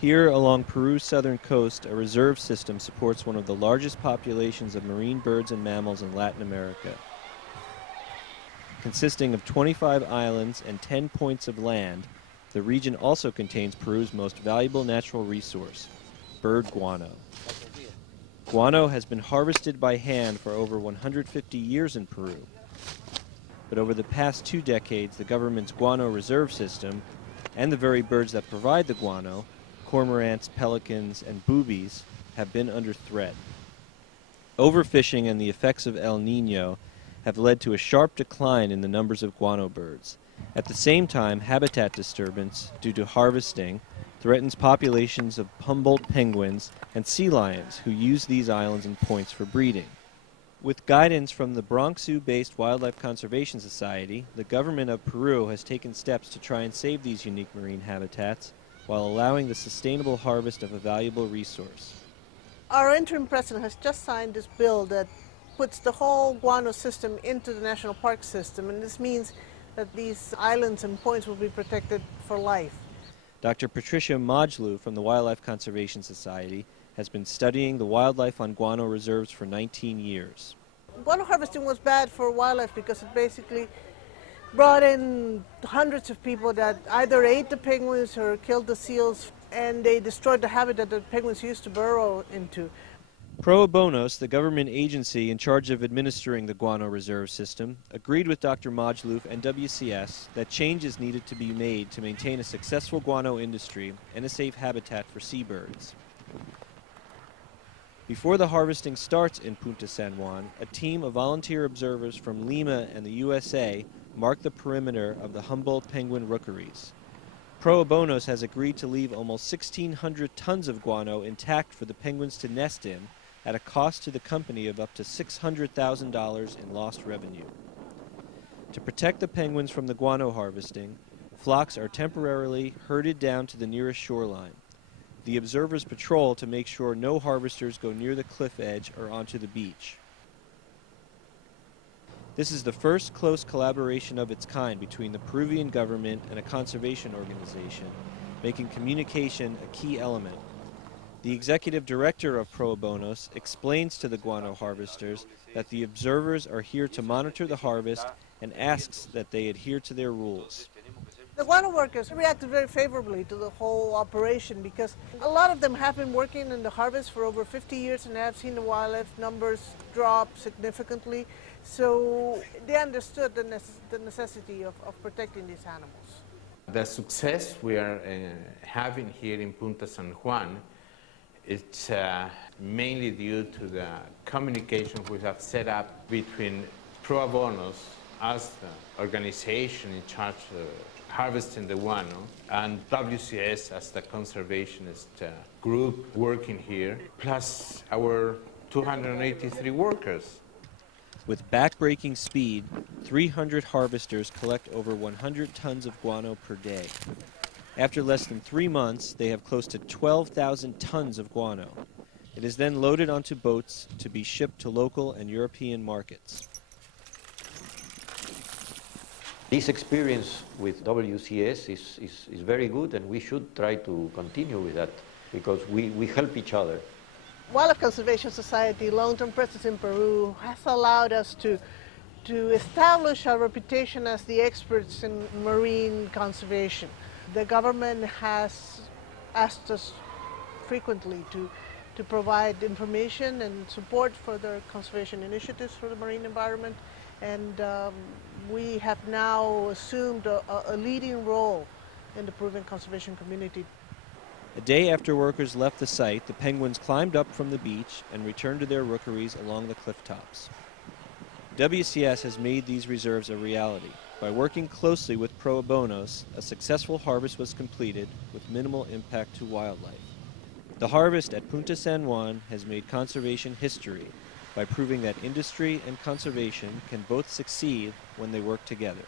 Here along Peru's southern coast, a reserve system supports one of the largest populations of marine birds and mammals in Latin America. Consisting of 25 islands and 10 points of land, the region also contains Peru's most valuable natural resource, bird guano. Guano has been harvested by hand for over 150 years in Peru. But over the past 2 decades, the government's guano reserve system and the very birds that provide the guano, cormorants, pelicans, and boobies, have been under threat. Overfishing and the effects of El Niño have led to a sharp decline in the numbers of guano birds. At the same time, habitat disturbance due to harvesting threatens populations of Humboldt penguins and sea lions who use these islands and points for breeding. With guidance from the Bronx Zoo-based Wildlife Conservation Society, the government of Peru has taken steps to try and save these unique marine habitats while allowing the sustainable harvest of a valuable resource. Our interim president has just signed this bill that puts the whole guano system into the national park system, and this means that these islands and points will be protected for life. Dr. Patricia Majlu from the Wildlife Conservation Society has been studying the wildlife on guano reserves for 19 years. Guano harvesting was bad for wildlife because it basically brought in hundreds of people that either ate the penguins or killed the seals, and they destroyed the habitat that penguins used to burrow into. Pro Bonos, the government agency in charge of administering the guano reserve system, agreed with Dr. Majluf and WCS that changes needed to be made to maintain a successful guano industry and a safe habitat for seabirds. Before the harvesting starts in Punta San Juan, a team of volunteer observers from Lima and the USA mark the perimeter of the Humboldt penguin rookeries. Pro Bonos has agreed to leave almost 1,600 tons of guano intact for the penguins to nest in at a cost to the company of up to $600,000 in lost revenue. To protect the penguins from the guano harvesting, flocks are temporarily herded down to the nearest shoreline. The observers patrol to make sure no harvesters go near the cliff edge or onto the beach. This is the first close collaboration of its kind between the Peruvian government and a conservation organization, making communication a key element. The executive director of Pro Bonos explains to the guano harvesters that the observers are here to monitor the harvest and asks that they adhere to their rules. The guano workers reacted very favorably to the whole operation because a lot of them have been working in the harvest for over 50 years and have seen the wildlife numbers drop significantly. So they understood the necessity of protecting these animals. The success we are having here in Punta San Juan, it's mainly due to the communication we have set up between Pro Bonos as the organization in charge of harvesting the guano and WCS as the conservationist group working here, plus our 283 workers. With back-breaking speed, 300 harvesters collect over 100 tons of guano per day. After less than 3 months, they have close to 12,000 tons of guano. It is then loaded onto boats to be shipped to local and European markets. This experience with WCS is very good, and we should try to continue with that because we help each other. Wildlife Conservation Society long-term presence in Peru has allowed us to establish our reputation as the experts in marine conservation. The government has asked us frequently to provide information and support for their conservation initiatives for the marine environment, and we have now assumed a leading role in the Peruvian conservation community. A day after workers left the site, the penguins climbed up from the beach and returned to their rookeries along the cliff tops. WCS has made these reserves a reality. By working closely with Pro Bonos, a successful harvest was completed with minimal impact to wildlife. The harvest at Punta San Juan has made conservation history by proving that industry and conservation can both succeed when they work together.